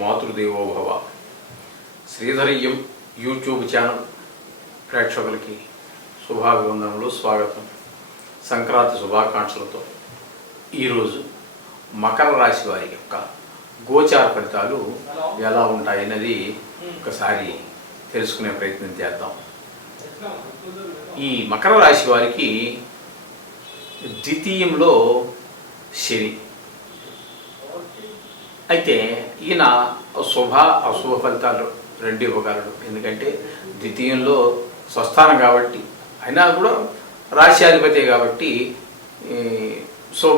Matrudevobhava. శ్రీధరయ్యం YouTube channel ప్రేక్షకులకి శుభాభివందనలు, స్వాగతం. సంక్రాంతి శుభాకాంక్షలతో ఈరోజు మకర రాశి వారి యొక్క గోచార ఫలితాలు ఎలా ఉంటాయన్నది ఒకసారి తెలుసుకునే ప్రయత్నం చేద్దాం. ఈ మకర రాశి వారికి ద్వితీయంలో శని. అయితే ఈయన శుభ అశుభ ఫలితాలు రెండు ఇవ్వగలడు. ఎందుకంటే ద్వితీయంలో స్వస్థానం కాబట్టి, అయినా కూడా రాశ్యాధిపతి కాబట్టి సో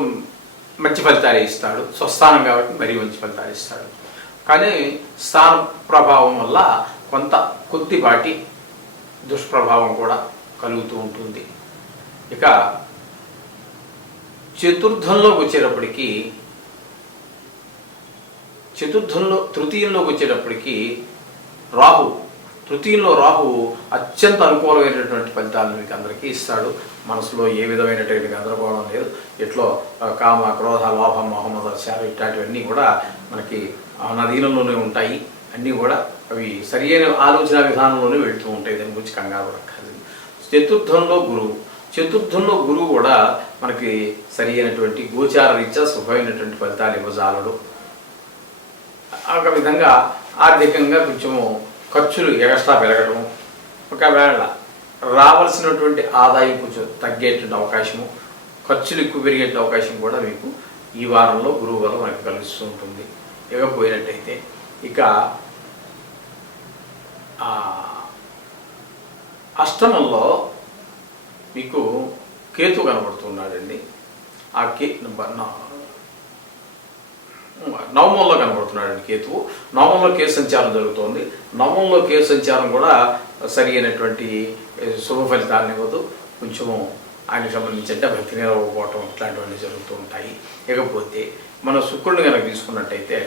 మంచి ఫలితాలు ఇస్తాడు. స్వస్థానం కాబట్టి మరీ మంచి ఫలితాలు ఇస్తాడు. కానీ స్థాన ప్రభావం వల్ల కొద్దిపాటి దుష్ప్రభావం కూడా కలుగుతూ ఉంటుంది. ఇక చతుర్థంలోకి వచ్చేటప్పటికి తృతీయంలోకి వచ్చేటప్పటికి తృతీయంలో రాహు అత్యంత అనుకూలమైనటువంటి ఫలితాలను మీకు అందరికీ ఇస్తాడు. మనసులో ఏ విధమైనటువంటి గందరగోళం లేదు. ఎట్లో కామ, క్రోధ, లోభ, మోహం, మదర్శాలు ఇట్లాంటివన్నీ కూడా మనకి నదీనంలోనే ఉంటాయి. అన్నీ కూడా అవి సరియైన ఆలోచన విధానంలోనే వెళుతూ ఉంటాయి. దాని గురించి కంగారు పడక్కర్లేదు. చతుర్థంలో గురువు కూడా మనకి సరి అయినటువంటి గోచార రీత్యా శుభమైనటువంటి ఫలితాలు ఇవ్వజాలడు. ఒక విధంగా ఆర్థికంగా కొంచెము ఖర్చులు ఎగస్ట్రా పెరగడం, ఒకవేళ రావాల్సినటువంటి ఆదాయం కొంచెం తగ్గేటువంటి అవకాశము, ఖర్చులు ఎక్కువ పెరిగే అవకాశం కూడా మీకు ఈ వారంలో గురువు వల్ల మనకు కలుస్తూ ఉంటుంది. ఇకపోయినట్టయితే ఇక అష్టమంలో మీకు కేతు కనబడుతున్నాడండి. ఆ నవమంలో కనబడుతున్నాడండి కేతువు. నవమంలో కేతు సంచారం జరుగుతోంది. నవమంలో కేతు సంచారం కూడా సరి అయినటువంటి శుభ ఫలితాలను ఇవ్వదు. కొంచెము ఆయనకు సంబంధించి అంటే భక్తి నిలవకపోవటం ఇట్లాంటివన్నీ జరుగుతూ ఉంటాయి. ఇకపోతే మన శుక్రుడిని కనుక తీసుకున్నట్టయితే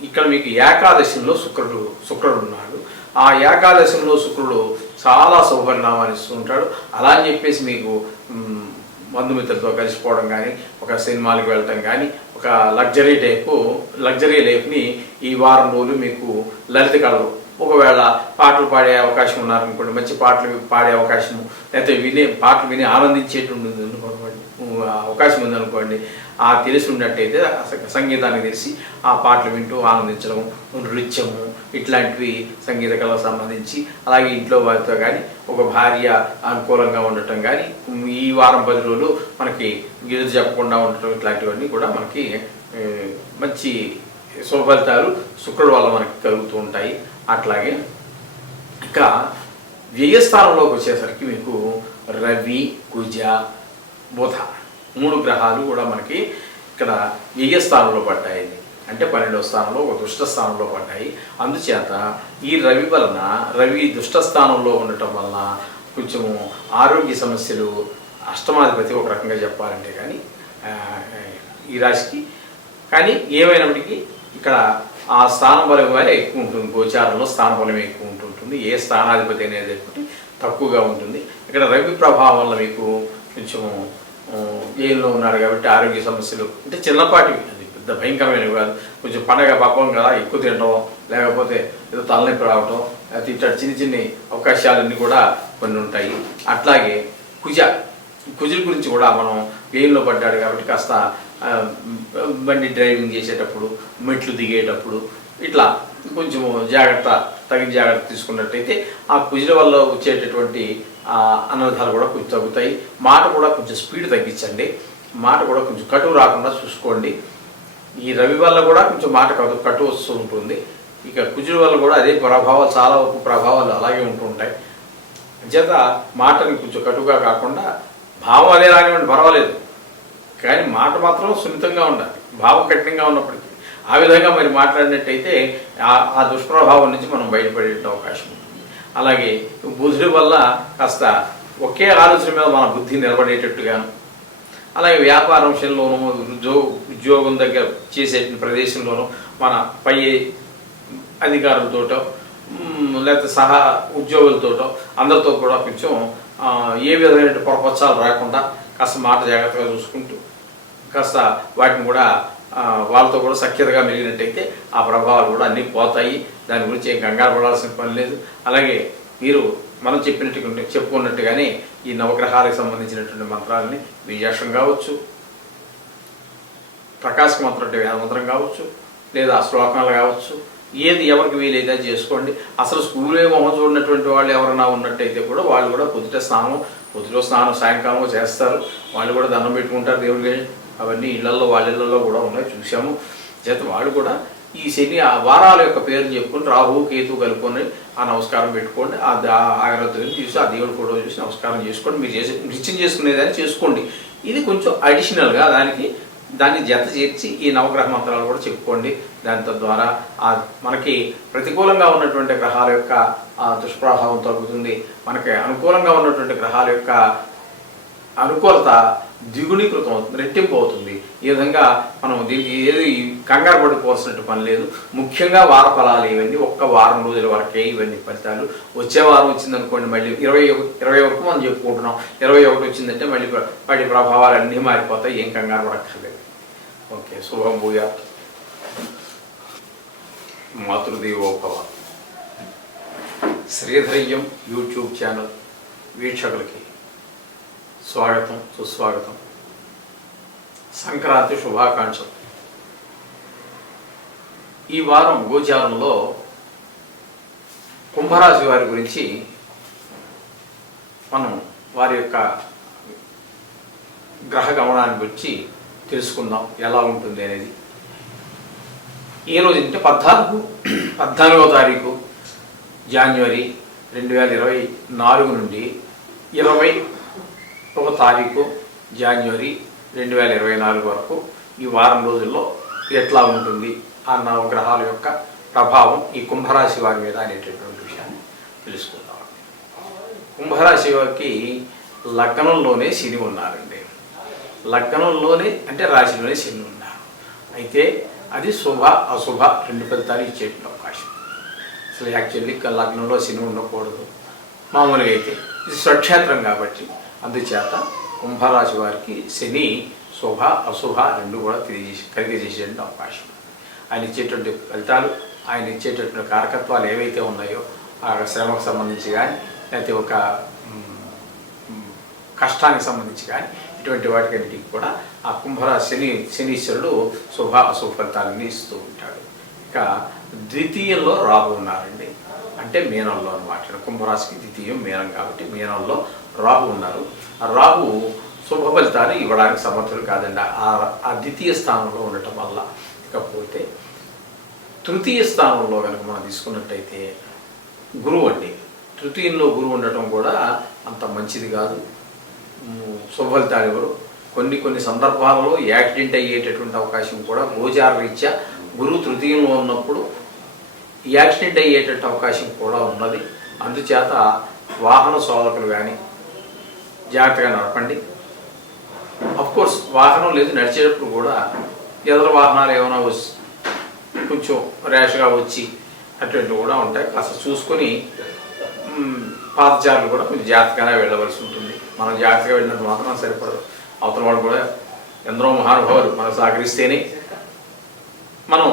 ఇక్కడ మీకు ఏకాదశిలో శుక్రుడు ఉన్నాడు. ఆ ఏకాదశిలో శుక్రుడు చాలా శుభపరిణామాలు ఇస్తూ ఉంటాడు. అలా అని చెప్పేసి మీకు బంధుమిత్రులతో కలిసిపోవడం కానీ, ఒక సినిమాలకు వెళ్ళటం కానీ, ఒక లగ్జరీ లైఫ్ని ఈ వారం రోజులు మీకు లలిత కళలు, ఒకవేళ పాటలు పాడే అవకాశం ఉన్నారనుకోండి, మంచి పాటలు పాడే అవకాశము, లేకపోతే పాటలు విని ఆనందించేటువంటి అవకాశం ఉందనుకోండి, ఆ తెలిసి ఉన్నట్టయితే సంగీతానికి తెలిసి ఆ పాటలు వింటూ ఆనందించడం, నృత్యము ఇట్లాంటివి సంగీత కళకు సంబంధించి, అలాగే ఇంట్లో వారితో కానీ ఒక భార్య అనుకూలంగా ఉండటం కానీ, ఈ వారం 10 రోజులు మనకి ఎదురు చెప్పకుండా ఉండటం ఇట్లాంటివన్నీ కూడా మనకి మంచి శుభఫలితాలు శుక్రుడు వల్ల మనకి కలుగుతూ ఉంటాయి. అట్లాగే ఇక వ్యయస్థానంలోకి వచ్చేసరికి మీకు రవి, కుజ, బుధ 3 గ్రహాలు కూడా మనకి ఇక్కడ వ్యయస్థానంలో పడ్డాయండి. అంటే 12వ స్థానంలో ఒక దుష్ట స్థానంలో పడ్డాయి. అందుచేత ఈ రవి దుష్ట స్థానంలో ఉండటం వలన కొంచెము ఆరోగ్య సమస్యలు, అష్టమాధిపతి ఒక రకంగా చెప్పాలంటే కానీ ఈ రాశికి, కానీ ఏమైనప్పటికీ ఇక్కడ ఆ స్థాన బలం వల్ల ఎక్కువ ఉంటుంది. గోచారంలో స్థాన బలం ఎక్కువ ఉంటుంటుంది. ఏ స్థానాధిపతి అనేది ఎక్కువ తక్కువగా ఉంటుంది. ఇక్కడ రవి ప్రభావం వల్ల మీకు కొంచెము ఏలో ఉన్నారు కాబట్టి ఆరోగ్య సమస్యలు అంటే చిన్నపాటివి, అది పెద్ద భయంకరమైనవి కాదు. కొంచెం పండగ పాపం కదా, ఎక్కువ తినడం, లేకపోతే ఏదో తలనొప్పి రావటం, లేకపోతే ఇట్లాంటి చిన్ని అవకాశాలన్నీ కూడా కొన్ని ఉంటాయి. అట్లాగే కుజుల గురించి కూడా మనం వేయంలో పడ్డాడు కాబట్టి కాస్త బండి డ్రైవింగ్ చేసేటప్పుడు, మెట్లు దిగేటప్పుడు ఇట్లా కొంచెము తగిన జాగ్రత్త తీసుకున్నట్టయితే ఆ కుజుల వల్ల వచ్చేటటువంటి అనర్థాలు కూడా కొంచెం తగ్గుతాయి. మాట కూడా కొంచెం స్పీడ్ తగ్గించండి. మాట కూడా కొంచెం కటువు రాకుండా చూసుకోండి. ఈ రవి వల్ల కూడా కొంచెం మాట కటువు వస్తూ ఉంటుంది. ఇక కుజుల వల్ల కూడా అదే ప్రభావాలు, చాలా వరకు ప్రభావాలు అలాగే ఉంటూ ఉంటాయి. చేత మాటని కొంచెం కటువుగా కాకుండా, భావం అదే రానివ్వండి పర్వాలేదు, కానీ మాట మాత్రం సున్నితంగా ఉండాలి. భావం కఠినంగా ఉన్నప్పటికీ ఆ విధంగా మరి మాట్లాడినట్టయితే ఆ దుష్ప్రభావం నుంచి మనం బయటపడే అవకాశం ఉంటుంది. అలాగే బుధుడి వల్ల కాస్త ఒకే ఆలోచన మీద మన బుద్ధి నిలబడేటట్టుగాను, అలాగే వ్యాపార విషయంలోనూ, ఉద్యోగం దగ్గర చేసే ప్రదేశంలోనూ మన పై అధికారులతోటో లేకపోతే సహా ఉద్యోగులతోటో అందరితో కూడా కొంచెం ఏ విధమైన పొరపచ్చాలు రాకుండా కాస్త మాట జాగ్రత్తగా చూసుకుంటూ కాస్త వాటిని కూడా వాళ్ళతో కూడా సఖ్యతగా మెలిగినట్టయితే ఆ ప్రభావాలు కూడా అన్నీ పోతాయి. దాని గురించి ఏం కంగారు పడాల్సిన పని లేదు. అలాగే మీరు మనం చెప్పుకున్నట్టుగానే ఈ నవగ్రహాలకు సంబంధించినటువంటి మంత్రాలని బీజాక్షరం కావచ్చు, ప్రకాశక మంత్రం అంటే వేద మంత్రం కావచ్చు, లేదా శ్లోకాలు కావచ్చు, ఏది ఎవరికి వీలైతే చేసుకోండి. అసలు స్కూలే మొహం చూడనటువంటి వాళ్ళు ఎవరైనా ఉన్నట్టయితే కూడా వాళ్ళు కూడా పొద్దుట స్నానం సాయంకాలం చేస్తారు. వాళ్ళు కూడా దండం పెట్టుకుంటారు దేవుడికి. అవన్నీ వాళ్ళ ఇళ్లలో కూడా ఉన్నాయి, చూసాము. చేత వాళ్ళు కూడా ఈ శని ఆ వారాల యొక్క పేరు చెప్పుకొని రాహు కేతు కలుపుకొని ఆ నమస్కారం పెట్టుకోండి. ఆగ్రహం చూసి ఆ దేవుడి ఫోటో చూసి నమస్కారం చేసుకోండి. మీరు నిత్యం చేసుకునేదాన్ని చేసుకోండి. ఇది కొంచెం అడిషనల్గా దాన్ని జత చేర్చి ఈ నవగ్రహ మంత్రాలు కూడా చెప్పుకోండి. దాని ద్వారా మనకి ప్రతికూలంగా ఉన్నటువంటి గ్రహాల యొక్క దుష్ప్రభావం తగ్గుతుంది. మనకి అనుకూలంగా ఉన్నటువంటి గ్రహాల యొక్క అనుకూలత ద్విగుణీకృతం అవుతుంది, రెట్టింపు అవుతుంది. ఈ విధంగా మనం దీనికి ఏది కంగారు పడిపోవాల్సినట్టు పని లేదు. ముఖ్యంగా వార ఫలాలు ఇవన్నీ ఒక్క వారం రోజుల వరకే ఇవన్నీ ఫలితాలు. వచ్చే వారం వచ్చిందనుకోండి మళ్ళీ 20 వరకు మనం చెప్పుకుంటున్నాం. 21 వచ్చిందంటే మళ్ళీ ప్రభావాలు అన్నీ మారిపోతాయి. ఏం కంగారు పడక్కర్లేదు. ఓకే, శుభం భూయాత్. మాతృదేవోభవ. శ్రీధర్యం యూట్యూబ్ ఛానల్ వీక్షకులకి స్వాగతం, సుస్వాగతం. సంక్రాంతి శుభాకాంక్షలు. ఈ వారం గోచారంలో కుంభరాశి వారి గురించి మనం వారి యొక్క గ్రహ గమనాన్ని గురించి తెలుసుకుందాం, ఎలా ఉంటుంది అనేది. ఈ రోజు అంటే 14వ తారీఖు జనవరి 2024 నుండి 21వ తారీఖు జనవరి 2024 వరకు ఈ వారం రోజుల్లో ఎట్లా ఉంటుంది ఆ నవగ్రహాల యొక్క ప్రభావం ఈ కుంభరాశి వారి మీద అనేటటువంటి విషయాన్ని తెలుసుకుందాం. కుంభరాశి వారికి లగ్నంలోనే శని ఉన్నారండి. లగ్నంలోనే అంటే రాశిలోనే శని ఉన్నారు. అయితే అది శుభ అశుభ రెండు ఫలితాలు ఇచ్చేటువంటి అవకాశం. అసలు యాక్చువల్లీ లగ్నంలో శని ఉండకూడదు. మామూలుగా అయితే ఇది స్వక్షేత్రం కాబట్టి అందుచేత కుంభరాశి వారికి శని శుభ అశుభ రెండు కూడా కలిగజేసేటువంటి అవకాశం. ఆయన ఇచ్చేటువంటి ఫలితాలు, ఆయన ఇచ్చేటటువంటి కారకత్వాలు ఏవైతే ఉన్నాయో ఆ శ్రమకు సంబంధించి కానీ, లేకపోతే ఒక కష్టానికి సంబంధించి కానీ, ఇటువంటి వాటికన్నిటికి కూడా ఆ శనీశ్వరుడు శుభ అశుభ ఫలితాలని ఇస్తూ ఉంటాడు. ఇక ద్వితీయంలో రాహు ఉన్నారండి, అంటే మీనంలో అన్నమాట. కుంభరాశికి ద్వితీయం మీనం కాబట్టి మీనంలో రాహు ఉన్నారు. ఆ రాహు శుభ ఫలితాలు ఇవ్వడానికి సమర్థులు కాదండి ఆ ద్వితీయ స్థానంలో ఉండటం వల్ల. ఇకపోతే తృతీయ స్థానంలో కనుక మనం తీసుకున్నట్టయితే గురువు అండి. తృతీయంలో గురువు ఉండటం కూడా అంత మంచిది కాదు, శుభ ఫలితాలు ఎవరు. కొన్ని సందర్భాలలో యాక్సిడెంట్ అయ్యేటటువంటి అవకాశం కూడా గోచార రీత్యా గురువు తృతీయంలో ఉన్నప్పుడు యాక్సిడెంట్ అయ్యేటటువంటి అవకాశం కూడా ఉన్నది. అందుచేత వాహన సోదకులు కానీ జాగ్రత్తగా నడపండి. అఫ్కోర్స్ వాహనం లేదు, నడిచేటప్పుడు కూడా ఎదురు వాహనాలు ఏమైనా కొంచెం ర్యాష్గా వచ్చి అటువంటివి కూడా ఉంటాయి. కాస్త చూసుకొని పాదచారులు కూడా కొంచెం జాగ్రత్తగానే వెళ్ళవలసి ఉంటుంది. మనం జాగ్రత్తగా వెళ్ళినంత మాత్రం సరిపడదు. అవతల వాళ్ళు కూడా ఎందరో మహానుభావులు మనకు సహకరిస్తేనే మనం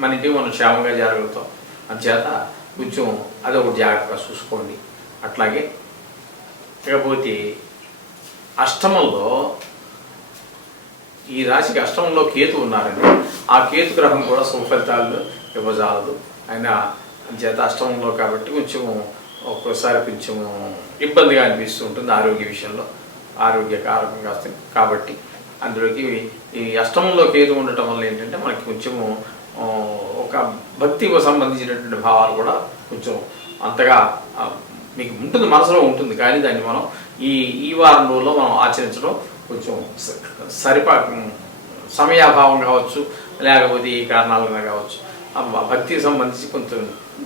మన ఇంటికి మనం క్షేమంగా జరగలుగుతాం. అందుచేత కొంచెం అదొకటి జాగ్రత్తగా చూసుకోండి. అట్లాగే ఇకపోతే అష్టమంలో ఈ రాశికి అష్టమంలో కేతు ఉన్నారండి. ఆ కేతు గ్రహం కూడా శుభ ఫలితాలు ఇవ్వజాలదు. ఆయన చేత అష్టమంలో కాబట్టి కొంచెం ఒక్కోసారి కొంచెం ఇబ్బందిగా అనిపిస్తూ ఉంటుంది ఆరోగ్య విషయంలో, ఆరోగ్యకారకంగా వస్తుంది కాబట్టి. అందులోకి ఈ అష్టమంలో కేతు ఉండటం వల్ల ఏంటంటే మనకి కొంచెము ఒక భక్తికి సంబంధించినటువంటి భావాలు కూడా కొంచెం అంతగా మీకు ఉంటుంది, మనసులో ఉంటుంది. కానీ దాన్ని మనం ఈ వారం రోజుల్లో మనం ఆచరించడం కొంచెం సమయాభావం కావచ్చు, లేకపోతే ఈ కారణాలుగా కావచ్చు, భక్తికి సంబంధించి కొంచెం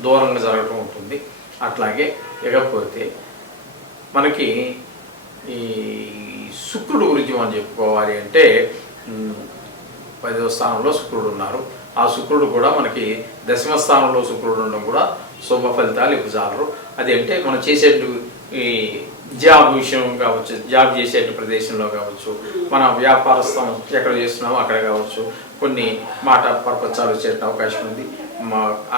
దూరంగా జరగటం ఉంటుంది. అట్లాగే ఇకపోతే మనకి ఈ శుక్రుడు గురించి మనం చెప్పుకోవాలి అంటే 10వ స్థానంలో శుక్రుడు ఉన్నారు. ఆ శుక్రుడు కూడా మనకి 10వ స్థానంలో శుక్రుడు ఉండడం కూడా శుభ ఫలితాలు ఇవ్వజాలరు. అది అంటే మనం చేసే ఈ జాబ్ విషయం కావచ్చు, జాబ్ చేసే ప్రదేశంలో కావచ్చు, మన వ్యాపారస్థం ఎక్కడ చేస్తున్నామో అక్కడ కావచ్చు, కొన్ని మాట పరపచ్చాలు వచ్చే అవకాశం ఉంది.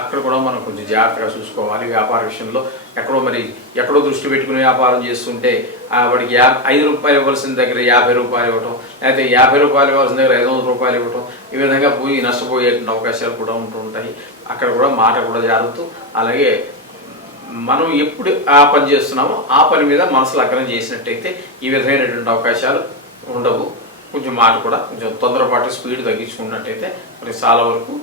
అక్కడ కూడా మనం కొంచెం జాగ్రత్తగా చూసుకోవాలి. వ్యాపార విషయంలో ఎక్కడో దృష్టి పెట్టుకుని వ్యాపారం చేస్తుంటే వాడికి 5 రూపాయలు ఇవ్వాల్సిన దగ్గర 50 రూపాయలు ఇవ్వటం, లేకపోతే 50 రూపాయలు ఇవ్వాల్సిన దగ్గర 500 రూపాయలు ఇవ్వటం, ఈ విధంగా పోయి నష్టపోయేటువంటి అవకాశాలు కూడా ఉంటుంటాయి. అక్కడ కూడా మాట కూడా జాగ్రత్త. అలాగే మనం ఎప్పుడు ఆ పని చేస్తున్నామో ఆ పని మీద మనసు లగ్నం చేసినట్టయితే ఈ విధమైనటువంటి అవకాశాలు ఉండవు. కొంచెం మాట కూడా కొంచెం తొందరపాటు స్పీడ్ తగ్గించుకున్నట్టయితే మరి చాలా వరకు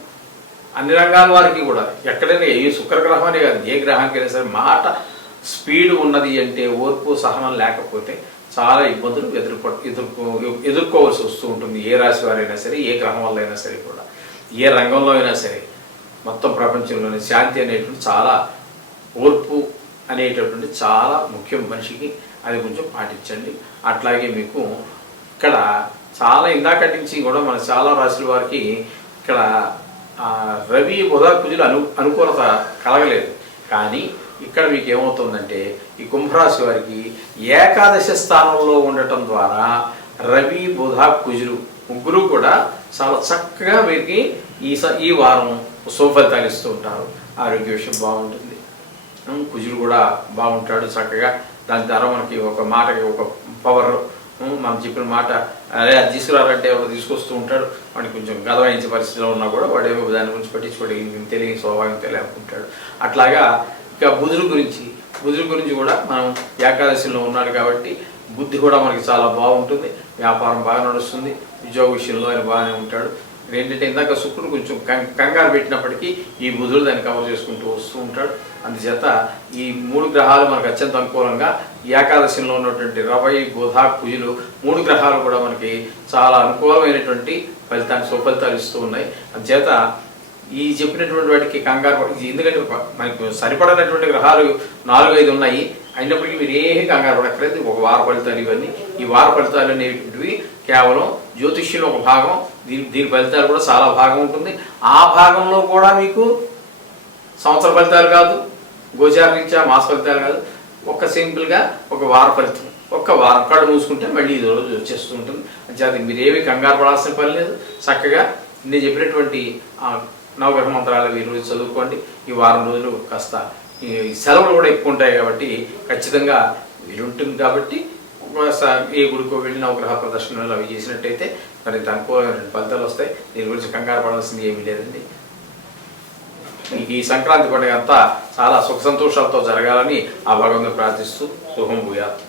అన్ని రంగాల వారికి కూడా ఎక్కడైనా ఏ శుక్రగ్రహాన్ని కాదు ఏ గ్రహానికైనా సరే మాట స్పీడ్ ఉన్నది అంటే ఓర్పు సహనం లేకపోతే చాలా ఇబ్బందులు ఎదుర్కోవాల్సి వస్తూ ఉంటుంది. ఏ రాశి వారైనా సరే, ఏ గ్రహం వల్ల అయినా సరే కూడా, ఏ రంగంలో అయినా సరే, మొత్తం ప్రపంచంలోనే శాంతి అనేటువంటి చాలా ఓర్పు అనేటటువంటి చాలా ముఖ్యం మనిషికి. అది కొంచెం పాటించండి. అట్లాగే మీకు ఇక్కడ చాలా ఇందాకటి నుంచి కూడా మన చాలా రాశుల వారికి ఇక్కడ రవి బుధ కుజులు అనుకూలత కలగలేదు. కానీ ఇక్కడ మీకు ఏమవుతుందంటే ఈ కుంభరాశి వారికి ఏకాదశ స్థానంలో ఉండటం ద్వారా రవి బుధ కుజులు ముగ్గురు కూడా చాలా చక్కగా వీరికి ఈ వారం సుఫలితాలు ఇస్తూ ఉంటారు. ఆరోగ్య విషయం బాగుంటుంది. కుజులు కూడా బాగుంటాడు చక్కగా. దాని ద్వారా మనకి ఒక మాటకి ఒక పవర్, మనం చెప్పిన మాట అదే అది తీసుకురాలంటే వాడు తీసుకొస్తూ ఉంటాడు. వాడికి కొంచెం గదవాయించే పరిస్థితిలో ఉన్నా కూడా వాడేమో దాని గురించి పట్టించుకోవడం తెలియని స్వభావం తెలియనుకుంటాడు. అట్లాగా ఇక బుధుడు గురించి కూడా మనం ఏకాదశిలో ఉన్నాడు కాబట్టి బుద్ధి కూడా మనకి చాలా బాగుంటుంది. వ్యాపారం బాగా నడుస్తుంది. ఉద్యోగ విషయంలో ఆయన బాగానే ఉంటాడు. ఏంటంటే ఇందాక శుక్రుడు కొంచెం కంగారు పెట్టినప్పటికీ ఈ బుధుడు దాన్ని కవర్ చేసుకుంటూ వస్తూ ఉంటాడు. అందుచేత ఈ 3 గ్రహాలు మనకు అత్యంత అనుకూలంగా ఏకాదశిలో ఉన్నటువంటి రవి బుధ కుజులు 3 గ్రహాలు కూడా మనకి చాలా అనుకూలమైనటువంటి సుఫలితాలు ఇస్తూ ఉన్నాయి. అందుచేత ఈ చెప్పినటువంటి వాటికి కంగారు, ఎందుకంటే మనకి సరిపడనటువంటి గ్రహాలు 4-5 ఉన్నాయి. అయినప్పటికీ మీరు ఏమీ కంగారు పడక్కర్లేదు. ఒక వార ఫలితాలు ఇవన్నీ. ఈ వార ఫలితాలు అనేటువంటివి కేవలం జ్యోతిష్యంలో ఒక భాగం. దీని ఫలితాలు కూడా చాలా భాగం ఉంటుంది. ఆ భాగంలో కూడా మీకు సంవత్సర ఫలితాలు కాదు, గోచార రీత్యా మాస ఫలితాలు కాదు, ఒక సింపుల్గా ఒక వార ఫలితం. ఒక్క వారం కళ్ళు మూసుకుంటే మళ్ళీ ఇది రోజు వచ్చేస్తూ ఉంటుంది. అది మీరు ఏమీ కంగారు పడాల్సిన పని లేదు. చక్కగా నేను చెప్పినటువంటి నవగ్రహ మంత్రాలు ఈ రోజు చదువుకోండి. ఈ వారం రోజులు కాస్త ఈ సెలవులు కూడా ఎక్కువ ఉంటాయి కాబట్టి ఖచ్చితంగా వీలుంటుంది. కాబట్టి ఏ గుడికో వెళ్ళి నవగ్రహ ప్రదర్శనలు అవి చేసినట్టయితే మరి అనుకూలమైన ఫలితాలు వస్తాయి. దీని గురించి కంగారు పడాల్సింది ఏమీ లేదండి. ఈ సంక్రాంతి పండుగ అంతా చాలా సుఖ సంతోషాలతో జరగాలని ఆ భగవంతుని ప్రార్థిస్తూ శుభం భూయాత్.